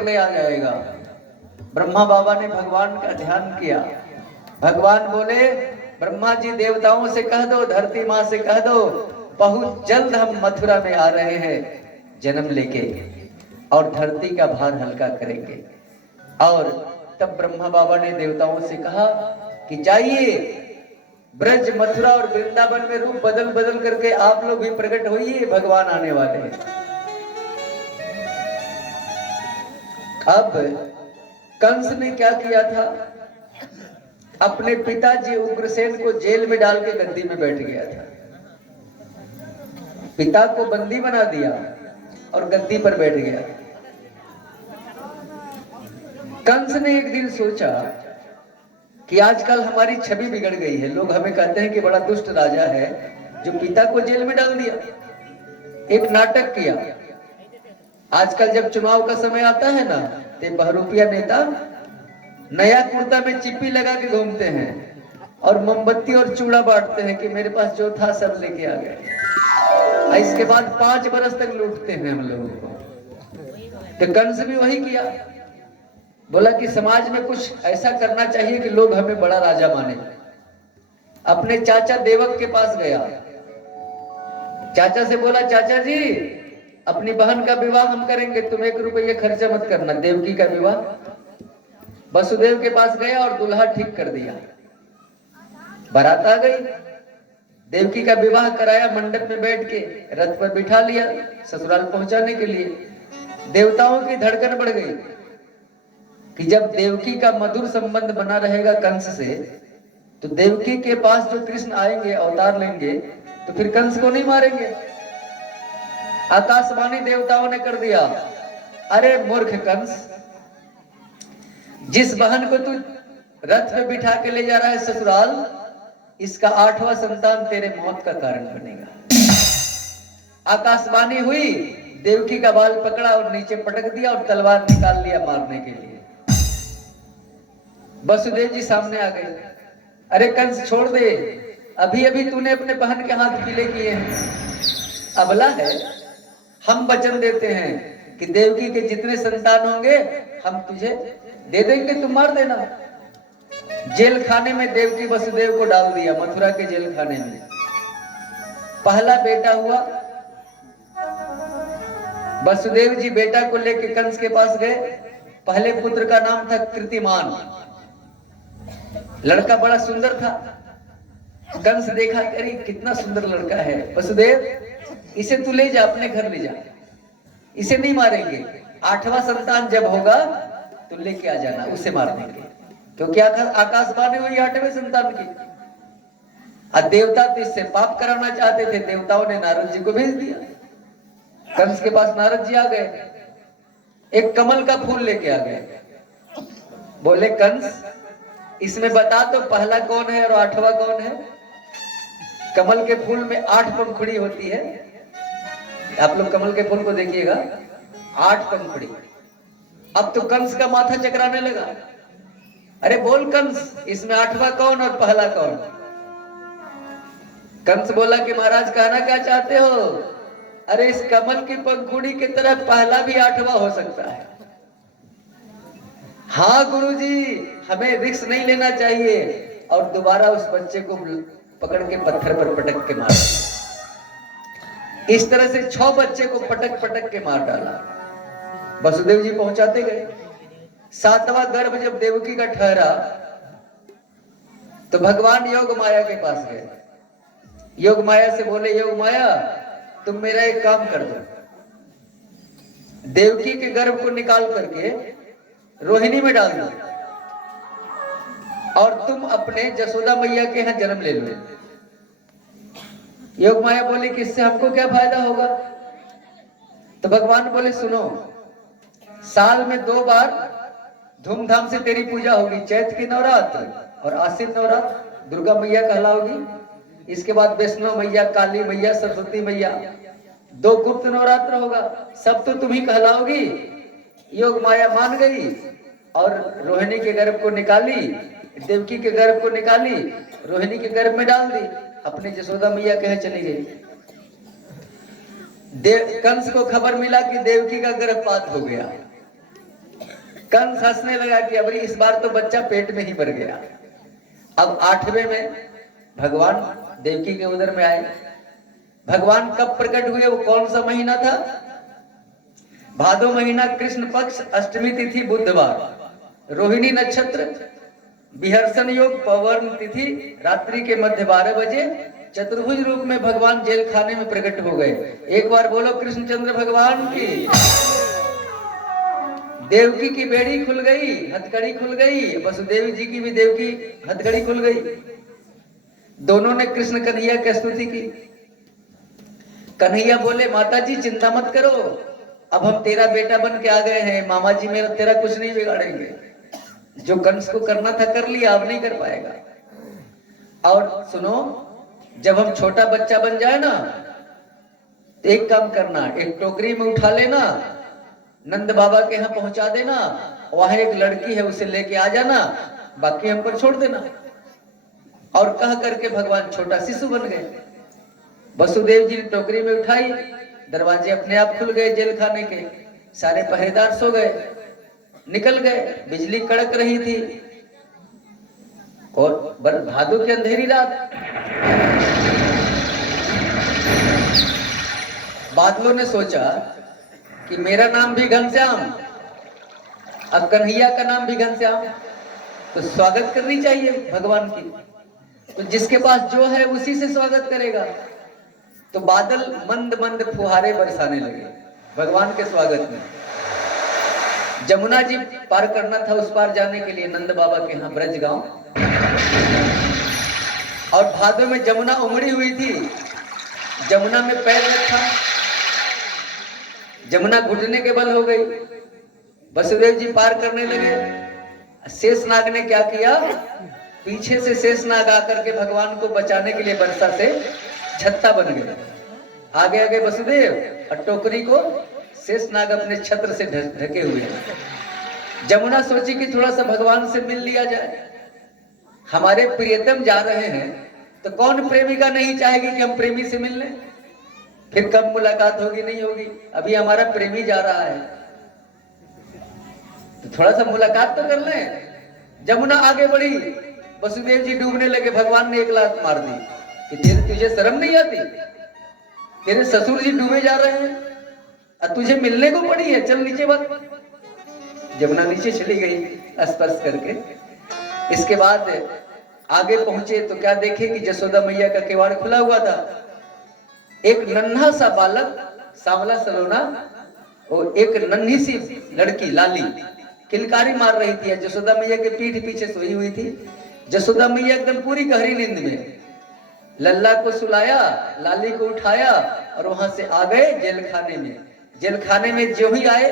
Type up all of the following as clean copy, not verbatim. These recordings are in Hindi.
ले आ जाएगा। ब्रह्मा बाबा ने भगवान का ध्यान किया। भगवान बोले, ब्रह्मा जी देवताओं से कह दो, धरती माँ से कह दो, बहुत जल्द हम मथुरा में आ रहे हैं जन्म लेके, और धरती का भार हल्का करेंगे। और तब ब्रह्मा बाबा ने देवताओं से कहा कि जाइए ब्रज, मथुरा और वृंदावन में रूप बदल बदल करके आप लोग भी प्रकट होइए, भगवान आने वाले हैं। अब कंस ने क्या किया था, अपने पिताजी उग्रसेन को जेल में डाल के गद्दी में बैठ गया था। पिता को बंदी बना दिया और गद्दी पर बैठ गया। कंस ने एक दिन सोचा कि आजकल हमारी छवि बिगड़ गई है, लोग हमें कहते हैं कि बड़ा दुष्ट राजा है जो पिता को जेल में डाल दिया। एक नाटक किया। आजकल जब चुनाव का समय आता है ना, तो बहरूपिया नेता नया कुर्ता में चिप्पी लगा के घूमते हैं और मोमबत्ती और चूड़ा बांटते हैं कि मेरे पास जो था सब लेके आ गए। इसके बाद 5 बरस तक लूटते हैं हम लोगों को। तो कंस भी वही किया। बोला कि समाज में कुछ ऐसा करना चाहिए कि लोग हमें बड़ा राजा माने। अपने चाचा देवक के पास गया। चाचा से बोला, चाचा जी अपनी बहन का विवाह हम करेंगे, तुम 1 रुपये खर्चा मत करना। देवकी का विवाह वसुदेव के पास गया और दूल्हा ठीक कर दिया। बारात आ गई, देवकी का विवाह कराया, मंडप में बैठ के रथ पर बिठा लिया ससुराल पहुंचाने के लिए। देवताओं की धड़कन बढ़ गई कि जब देवकी का मधुर संबंध बना रहेगा कंस से, तो देवकी के पास जो कृष्ण आएंगे, अवतार लेंगे, तो फिर कंस को नहीं मारेंगे। आकाशवाणी देवताओं ने कर दिया, अरे मूर्ख कंस, जिस बहन को तू रथ में बिठा के ले जा रहा है ससुराल, इसका 8वां संतान तेरे मौत का कारण बनेगा। आकाशवाणी हुई, देवकी का बाल पकड़ा और नीचे पटक दिया और तलवार निकाल लिया मारने के लिए। वसुदेव जी सामने आ गए। अरे कंस छोड़ दे, अभी अभी तूने अपने बहन के हाथ पीले किए हैं, अबला है। हम वचन देते हैं कि देवकी के जितने संतान होंगे हम तुझे दे देंगे, तुम मार देना। जेल खाने में देवकी वसुदेव को डाल दिया, मथुरा के जेल खाने में। पहला बेटा हुआ। वसुदेव जी बेटा को लेकर कंस के पास गए। पहले पुत्र का नाम था कृतिमान। लड़का बड़ा सुंदर था। कंस देखा, अरे कितना सुंदर लड़का है, वसुदेव इसे तू ले जा, अपने घर ले जा, इसे नहीं मारेंगे। 8वां संतान जब होगा तो लेके आ जाना, उसे मार देंगे। क्योंकि आकाशवाणी हुई 8वें संतान की। और देवता तो इससे पाप कराना चाहते थे, देवताओं ने नारद जी को भेज दिया। कंस के पास नारद जी आ गए, एक कमल का फूल लेके आ गए। बोले कंस, इसमें बता तो पहला कौन है और 8वां कौन है। कमल के फूल में 8 पंखुड़ी होती है। आप लोग कमल के फूल को देखिएगा, 8 पंखुड़ी। अब तो कंस का माथा चकराने लगा। अरे बोल कंस, इसमें 8वां कौन और पहला कौन। कंस बोला कि महाराज कहना क्या चाहते हो। अरे इस कमल की पंखुड़ी की तरह पहला भी 8वां हो सकता है। हाँ गुरुजी, हमें रिस्क नहीं लेना चाहिए। और दोबारा उस बच्चे को पकड़ के पत्थर पर पटक के मार दिया। इस तरह से 6 बच्चे को पटक पटक के मार डाला। वसुदेव जी पहुंचाते गए। 7वां गर्भ जब देवकी का ठहरा तो भगवान योग माया के पास गए। योग माया से बोले, योग माया तुम मेरा एक काम कर दो, देवकी के गर्भ को निकाल करके रोहिणी में डाल दो और तुम अपने जसोदा मैया के यहाँ जन्म ले लो। योग माया बोले कि इससे हमको क्या फायदा होगा। तो भगवान बोले, सुनो, साल में 2 बार धूमधाम से तेरी पूजा होगी, चैत की नवरात्र और आश्विन नवरात्र दुर्गा मैया कहलाओगी। इसके बाद वैष्णो मैया, काली मैया, सरस्वती मैया, 2 गुप्त नवरात्र होगा, सब तो तुम ही कहलाओगी। योग माया मान गई और रोहिणी के गर्भ को निकाली, देवकी के गर्भ को निकाली, रोहिणी के गर्भ में डाल दी, अपने जसोदा मैया के यहाँ चली गई। कंस को खबर मिला कि देवकी का गर्भपात हो गया। कंस हंसने लगा कि अबरी इस बार तो बच्चा पेट में ही मर गया। अब 8वें में भगवान देवकी के उदर में आए। भगवान कब प्रकट हुए, वो कौन सा महीना था? भादो महीना, कृष्ण पक्ष, अष्टमी तिथि, बुधवार, रोहिणी नक्षत्र, विहर्षण योग, पवन तिथि, रात्रि के मध्य 12 बजे चतुर्भुज रूप में भगवान जेल खाने में प्रकट हो गए। एक बार बोलो कृष्णचंद्र भगवान की। देवकी की बेड़ी खुल गई, हथकड़ी खुल गई, वसुदेव जी की भी देवकी हथकड़ी खुल गई। दोनों ने कृष्ण कन्हैया की स्तुति की। कन्हैया बोले माता जी चिंता मत करो, अब हम तेरा बेटा बन के आ गए हैं, मामा जी मेरा तेरा कुछ नहीं बिगाड़ेंगे। जो कंस को करना था कर लिया, अब नहीं कर पाएगा। और सुनो, जब हम छोटा बच्चा बन जाए ना, तो एक काम करना, एक टोकरी में उठा लेना, नंद बाबा के यहाँ पहुंचा देना, वहां एक लड़की है उसे लेके आ जाना, बाकी हम पर छोड़ देना। और कह करके भगवान छोटा शिशु बन गए। वसुदेव जी ने टोकरी में उठाई, दरवाजे अपने आप खुल गए जेल खाने के, सारे पहरेदार सो गए, निकल गए। बिजली कड़क रही थी और भादों की अंधेरी रात। बादलों ने सोचा कि मेरा नाम भी घनश्याम, अब कन्हैया का नाम भी घनश्याम, तो स्वागत करनी चाहिए भगवान की, तो जिसके पास जो है उसी से स्वागत करेगा। तो बादल मंद मंद फुहारे बरसाने लगे भगवान के स्वागत में। जमुना जी पार करना था, उस पार जाने के लिए नंद बाबा के यहाँ ब्रज गांव, और भादों में जमुना उमड़ी हुई थी। जमुना में पैर रखा, जमुना घुटने के बल हो गई। वसुदेव जी पार करने लगे। शेषनाग ने क्या किया, पीछे से शेषनाग आकर के भगवान को बचाने के लिए वर्षा से छत्ता बन गया। आगे आगे वसुदेव और टोकरी को शेषनाग अपने छत्र से ढके हुए। जमुना सोची कि थोड़ा सा भगवान से मिल लिया जाए, हमारे प्रियतम जा रहे हैं तो कौन प्रेमिका नहीं चाहेगी कि हम प्रेमी से मिल लें, फिर कब मुलाकात होगी नहीं होगी, अभी हमारा प्रेमी जा रहा है तो थोड़ा सा मुलाकात तो कर लें। जमुना आगे बढ़ी, वसुदेव जी डूबने लगे। भगवान ने एक लात मार दी कि तुझे शर्म नहीं आती, तेरे ससुर जी डूबे जा रहे हैं और तुझे मिलने को पड़ी है, चल नीचे बात। जमुना नीचे चली गई स्पर्श करके। इसके बाद आगे पहुंचे तो क्या देखे कि जसोदा मैया का किवाड़ खुला हुआ था। एक नन्हा सा बालक, सांवला सलोना, और एक नन्ही सी लड़की लाली किलकारी मार रही थी। जसोदा मैया के पीठ पीछे सोई हुई थी। जसोदा मैया एकदम पूरी गहरी नींद में। लल्ला को सुलाया, लाली को उठाया और वहां से आ गए जेल खाने में। जेल खाने में जो ही आए,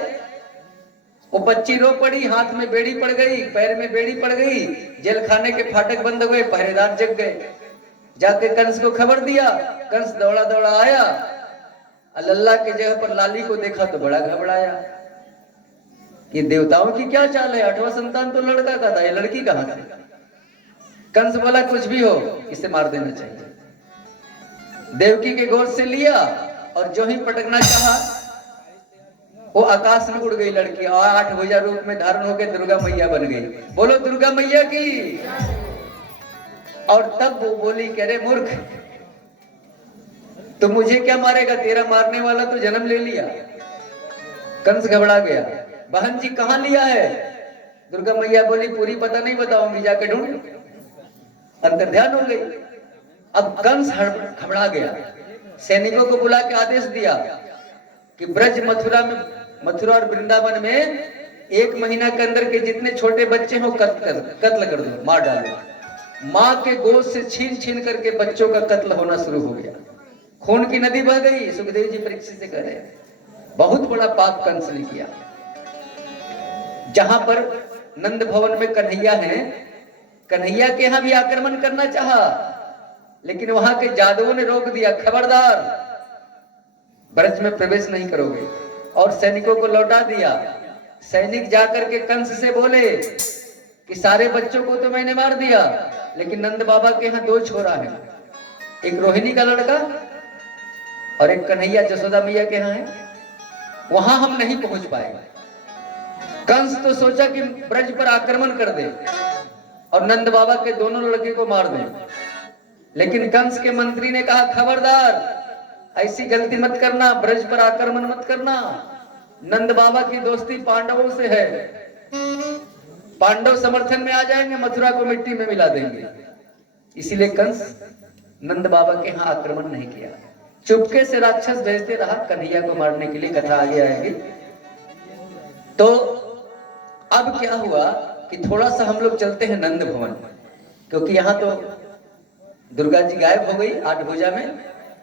वो बच्ची रो पड़ी, हाथ में बेड़ी पड़ गई, पैर में बेड़ी पड़ गई। जेल खाने के फाटक बंद हो गए, पहरेदार जग गए। जाके कंस को खबर दिया। कंस दौड़ा दौड़ा आया, लल्ला के जगह पर लाली को देखा तो बड़ा घबराया कि देवताओं की क्या चाल है, 8वां संतान तो लड़का का था, ये लड़की कहां से? कंस बोला कुछ भी हो, इसे मार देना चाहिए। देवकी के गोद से लिया और जो ही पटकना चाहा, वो आकाश में उड़ गई लड़की और 8 भुजा रूप में धारण होकर दुर्गा मैया बन गई। बोलो दुर्गा मैया की। और तब वो बोली कह रे मूर्ख, तो मुझे क्या मारेगा, तेरा मारने वाला तो जन्म ले लिया। कंस घबरा गया, बहन जी कहां लिया है? दुर्गा मैया बोली पूरी पता नहीं बताऊंगी, जाके ढूंढ। अंतर्ध्यान हो गई। अब कंस घबरा गया, सैनिकों को बुला के आदेश दिया कि ब्रज मथुरा और वृंदावन में 1 महीना के अंदर के जितने छोटे बच्चे हो कत्ल कर दो, मार डालो। माँ के गोद से छीन छीन करके बच्चों का कत्ल होना शुरू हो गया। खून की नदी बह गई। सुखदेव जी परीक्षित से कह रहे हैं, बहुत बड़ा पाप कंस ने किया। जहां पर नंद भवन में कन्हैया है, कन्हैया के यहां भी आक्रमण करना चाहा, लेकिन वहां के जादवों ने रोक दिया, खबरदार ब्रज में प्रवेश नहीं करोगे, और सैनिकों को लौटा दिया। सैनिक जाकर के कंस से बोले कि सारे बच्चों को तो मैंने मार दिया, लेकिन नंद बाबा के यहाँ 2 छोरा है, एक रोहिणी का लड़का और एक कन्हैया जसोदा मैया के यहाँ है, वहां हम नहीं पहुंच पाए। कंस तो सोचा कि ब्रज पर आक्रमण कर दे और नंद बाबा के दोनों लड़के को मार दे, लेकिन कंस के मंत्री ने कहा खबरदार ऐसी गलती मत करना, ब्रज पर आक्रमण मत करना, नंद बाबा की दोस्ती पांडवों से है, पांडव समर्थन में आ जाएंगे, मथुरा को मिट्टी में मिला देंगे। इसीलिए कंस नंद बाबा के यहाँ आक्रमण नहीं किया, चुपके से राक्षस भेजते रहा कन्हैया को मारने के लिए। कथा आगे आएगी। तो अब क्या हुआ कि थोड़ा सा हम लोग चलते हैं नंद भवन, क्योंकि यहाँ तो दुर्गा जी गायब हो गई 8 भुजा में।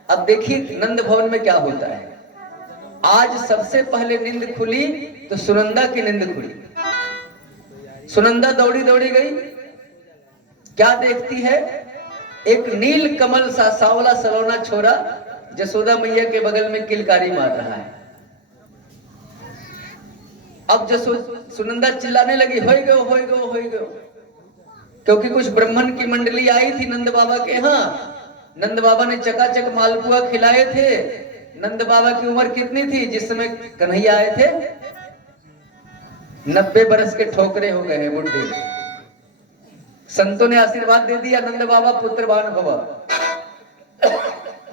अब देखिए नंद भवन में क्या होता है। आज सबसे पहले नींद खुली तो सुनंदा की नींद खुली। सुनंदा दौड़ी दौड़ी गई, क्या देखती है, एक नील कमल सा सांवला सलोना छोरा जसोदा मैया के बगल में किलकारी मार रहा है। अब सुनंदा चिल्लाने लगी, हो गयो, क्योंकि कुछ ब्राह्मण की मंडली आई थी नंद बाबा के यहाँ। नंद बाबा ने चकाचक मालपुआ खिलाए थे। नंद बाबा की उम्र कितनी थी जिस समय कन्हैया आए थे? 90 बरस के ठोकरे हो गए हैं बुढ़े। संतों ने आशीर्वाद दे दिया, नंद बाबा पुत्रवान भव।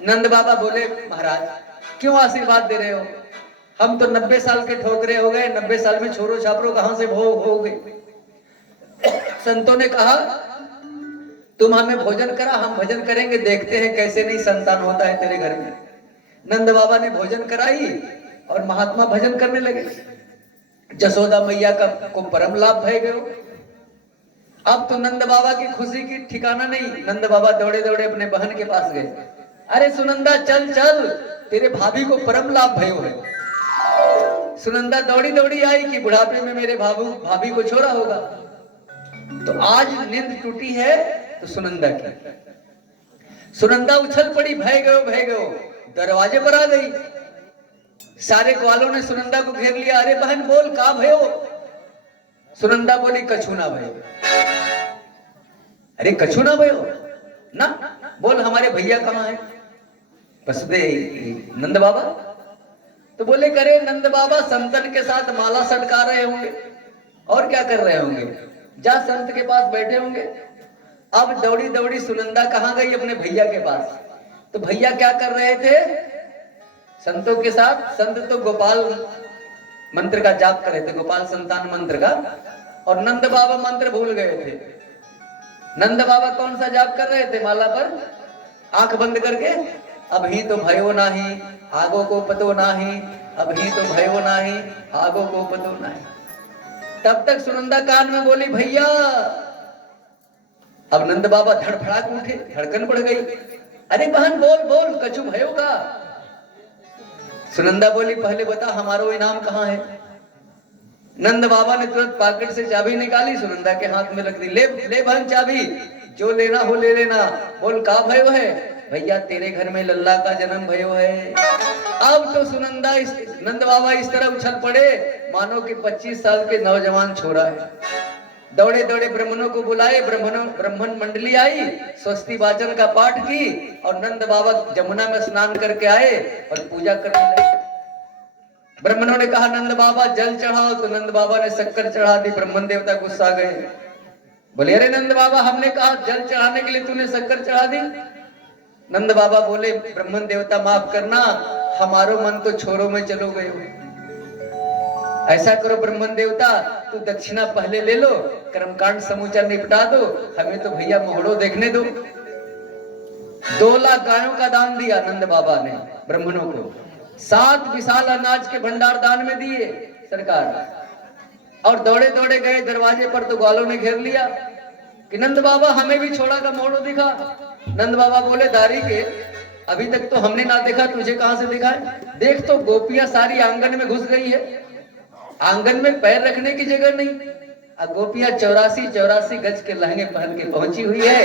नंद बाबा बोले, महाराज क्यों आशीर्वाद दे रहे हो, हम तो 90 साल के ठोकरे हो गए, 90 साल में छोरो छापरो कहां से भोग हो गए। संतों ने कहा तुम हमें भोजन करा, हम भजन करेंगे, देखते हैं कैसे नहीं संतान होता है तेरे घर में। नंद बाबा ने भोजन कराई और महात्मा भजन करने लगे। जसोदा मैया का को परम लाभ भय गयो। अब तो नंद बाबा की खुशी की ठिकाना नहीं। नंद बाबा दौड़े दौड़े अपने बहन के पास गए, अरे सुनंदा चल चल, तेरे भाभी को परम लाभ भयो है। सुनंदा दौड़ी दौड़ी आई कि बुढ़ापे में मेरे भाभी को छोड़ा होगा। तो आज नींद टूटी है तो सुनंदा की। सुनंदा उछल पड़ी, भय गयो, दरवाजे पर आ गई। सारे ग्वालों ने सुनंदा को घेर लिया, अरे बहन बोल का भयो। सुनंदा बोली कछु ना भयो। अरे कछु ना भयो ना, बोल हमारे भैया कहाँ है? बसदे नंद बाबा। तो बोले करे नंद बाबा संतन के साथ माला सटका रहे होंगे और क्या कर रहे होंगे, जा संत के पास बैठे होंगे। अब दौड़ी दौड़ी सुनंदा कहाँ गई? अपने भैया के पास। तो भैया क्या कर रहे थे? संतों के साथ। संत तो गोपाल मंत्र का जाप कर रहे थे, गोपाल संतान मंत्र का, और नंद बाबा मंत्र भूल गए थे। नंद बाबा कौन सा जाप कर रहे थे? माला पर आंख बंद करके, अभी तो भयो नाही आगो को पतो नाही, अभी तो भयो नाही आगो को पतो नाही। तब तक सुनंदा कान में बोली भैया। अब नंद बाबा धड़फड़ाक उठे, धड़कन बढ़ गई, अरे बहन बोल बोल कछु भयो का? सुनंदा बोली पहले बता हमारो इनाम कहाँ है? नंद बाबा ने तुरंत पॉकेट से चाबी निकाली, सुनंदा के हाथ में रख दी। ले ले बहन चाबी, जो लेना हो ले लेना। बोल का भयो है? भैया तेरे घर में लल्ला का जन्म भयो है। अब तो सुनंदा नंद बाबा इस तरह उछल पड़े मानो कि 25 साल के नौजवान छोरा है। दौड़े दौड़े ब्राह्मणों को बुलाए, ब्राह्मण मंडली आई, स्वस्ति वाचन का पाठ की और नंद बाबा जमुना में स्नान करके आए और पूजा करने लगे। ब्राह्मणों ने कहा नंद बाबा जल चढ़ाओ, तो नंद बाबा ने शक्कर चढ़ा दी। ब्राह्मण देवता गुस्सा गए, बोले अरे नंद बाबा हमने कहा जल चढ़ाने के लिए तूने शक्कर चढ़ा दी। नंद बाबा बोले ब्राह्मण देवता माफ करना, हमारो मन तो छोरों में चलो गए। ऐसा करो ब्राह्मण देवता, तू दक्षिणा पहले ले लो, कर्मकांड समूचा निपटा दो, हमें तो भैया मोहड़ो देखने दो। 2 लाख गायों का दान दिया नंद बाबा ने ब्राह्मणों को, 7 विशाल अनाज के भंडार दान में दिए सरकार। और दौड़े दौड़े गए दरवाजे पर, तो ग्वालों ने घेर लिया कि नंद बाबा हमें भी छोड़ा का मोहड़ो दिखा। नंद बाबा बोले दारी के, अभी तक तो हमने ना देखा, तुझे कहां से दिखा है? देख तो गोपियां सारी आंगन में घुस गई है, आंगन में पैर रखने की जगह नहीं। अब गोपियां 84 गज के लहंगे पहन के पहुंची हुई है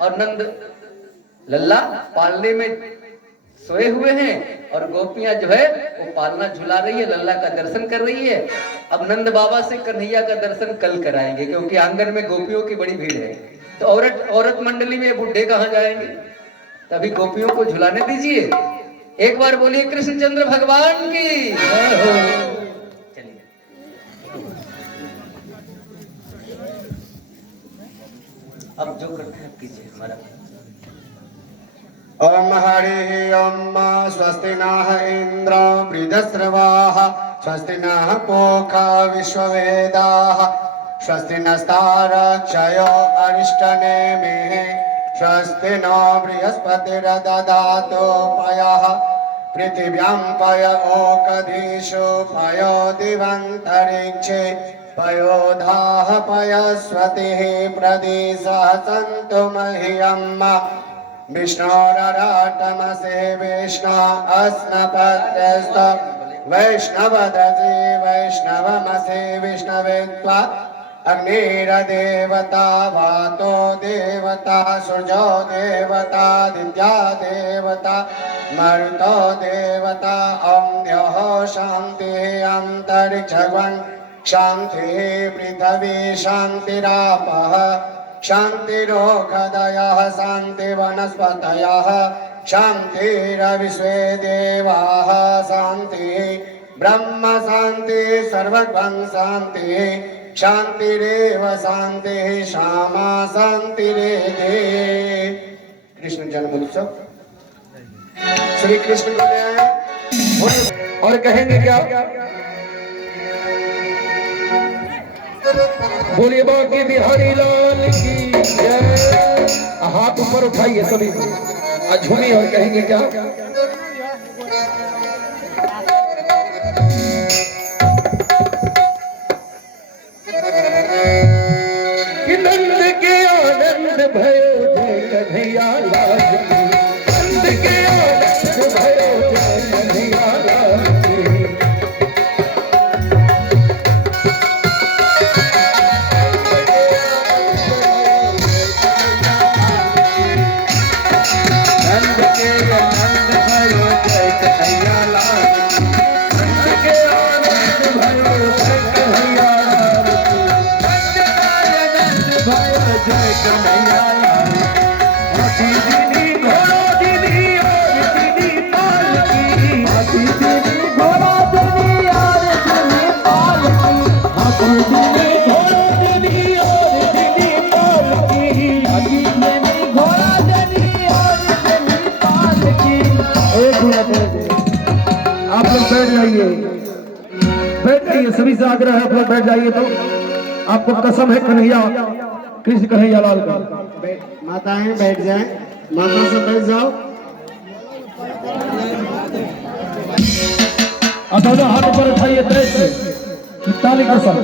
और नंद लल्ला पालने में सोए हुए हैं और गोपियां जो है वो पालना झुला रही है, लल्ला का दर्शन कर रही है। अब नंद बाबा से कन्हैया का दर्शन कल कराएंगे, क्योंकि आंगन में गोपियों की बड़ी भीड़ है। तो औरत मंडली में बुढ़े कहां जाएंगे? तभी गोपियों को झुलाने दीजिए। एक बार बोलिए कृष्णचंद्र भगवान की। चलिए अब जो करते हैं कीजिए हमारा। ओम हरि ओम स्वस्ति नः इंद्रो वृद्धश्रवाः स्वस्ति नः पूषा विश्ववेदाः स्वस्ति नस्तारक्षयो अरिष्टनेमिः स्वस्ति नो बृहस्पतिर्दधातु पयः पृथिव्यां पय ओकधीषु पयो दिवन्तरिक्षे पयो धाः पयस्वतिः प्रदिशः सन्तु मह्यम् विष्णोरराटमसे विष्णु अस्नपत्रस्त वैष्णवदसि वैष्णवमसे विष्णवे त्वा अग्निर्देवता वातो देवता सूर्यो देवतादित्या देवता मरुतो देवता अम्योः शान्तिः अन्तरिक्षगं शान्तिः पृथिवी शान्तिरापः शान्तिरोगदयः शान्तिवनस्पतयः शान्तिरविश्वे देवाः शान्तिः ब्रह्म शान्तिः सर्वगं शान्तिः शान्तिरेव शान्तिः श्यामा शान्तिरेधि। कृष्ण जन्मोत्सव श्री कृष्ण और कहेंगे क्या? बोलिए बांके बिहारी लाल की जय। हाथ ऊपर उठाइए सभी झूमी और कहेंगे क्या? कि नंद के आनंद भयो जय कन्हैया लाल की, नंद के आनंद भयो जय कन्हैया लाल की। आप लोग बैठ जाइए, बैठ जाइए, सभी से आग्रह है आप लोग बैठ जाइए। तो आपको कसम है कन्हैया कृष्ण कन्हैया लाल का। माताएं बैठ जाएं, माता से बैठ जाओ। दोनों हाथ पर उठाइए तेज से ताली के साथ।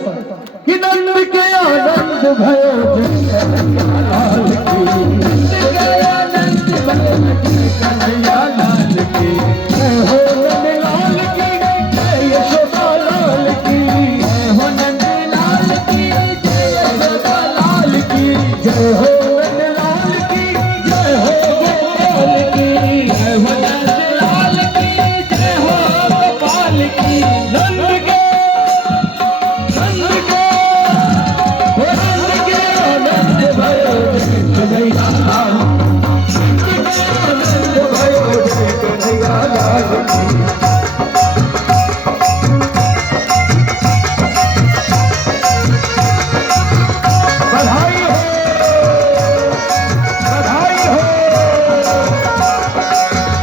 कि नंद के आनंद भयो जय कन्हैया लाल की, नंद के आनंद भयो जय कन्हैया लाल की। जय हो नंद लाल की, जय यशोदा लाल की, जय हो नंद लाल की, जय यशोदा लाल की, जय हो नंद लाल की, जय हो गोपाल की, जय हो नंद लाल की, जय हो गोपाल की। नंद के आनंद भयो जय कन्हैया लाल, नंद के आनंद भयो जय कन्हैया लाल की। बधाई हो, बधाई हो।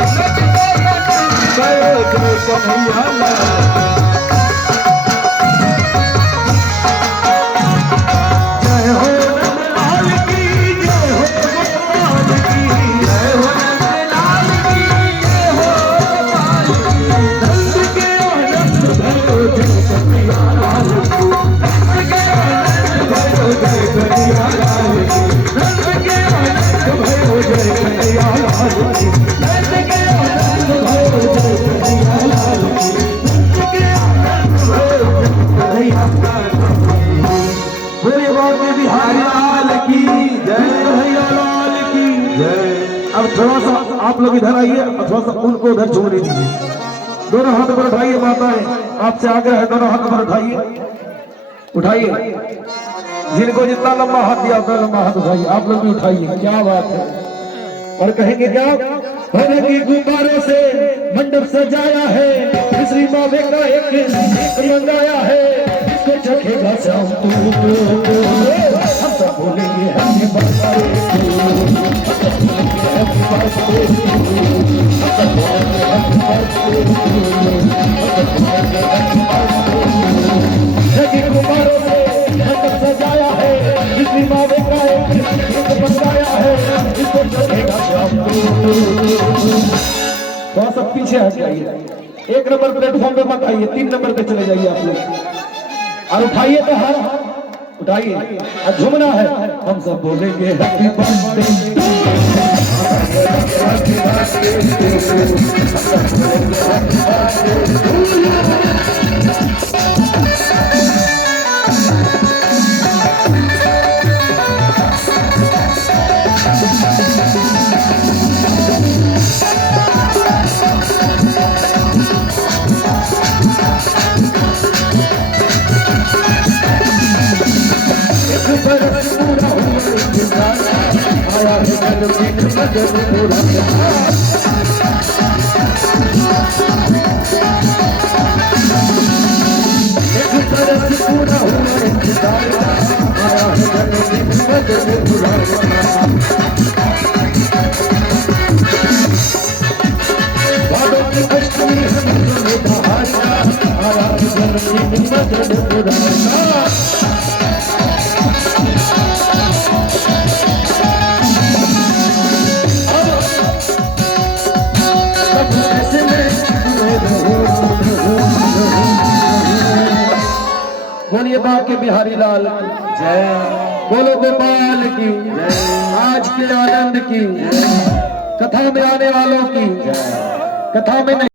जय कन्हैया लाल। जय हो नंद लाल की, जय हो गोपाल की, जय हो नंद लाल की, जय हो गोपाल की। नंद के आनंद भयो जय कन्हैया लाल की, नंद के आनंद भयो जय कन्हैया लाल की, नंद के आनंद भयो जय कन्हैया लाल की, नंद के आनंद भयो जय कन्हैया लाल की, नंद के आनंद भयो जय कन्हैया लाल की। बोलिए बांके बिहारी लाल की जय, कन्हैया लाल की जय। अब थोड़ा सा आप लोग इधर आइए और थोड़ा सा उनको उधर छोड़ने दीजिए। दोनों हाथ पर उठाइए, माताएं आपसे आग्रह है, दोनों हाथ पर उठाइए, उठाइए। जिनको जितना लंबा हाथ दिया उतना लंबा हाथ उठाइए। आप लोग भी उठाइए, क्या बात है। और कहेंगे क्या? होने की गुब्बारों से मंडप सजाया है, श्री मावे का एक मंगाया है, इसको चखेगा शाम तू। हम सब बोलेंगे happy birthday to you, happy birthday to you, जगी गुब्बारों से मंडप सजाया है, इसी मावे का एक गीत बनवाया है, इसको चलेगा शाम को। थोड़ा सा पीछे हट जाइए, 1 नंबर प्लेटफॉर्म पे मत आइए, 3 नंबर पे चले जाइए आप लोग, और उठाइए तो हाथ उठाइए और झूमना है। हम सब बोलेंगे happy birthday to you, happy birthday to you. बोलिए बाके बिहारी लाल जय, बोलो गोपाल की जय, आज के आनंद की कथा में आने वालों की कथा में नहीं।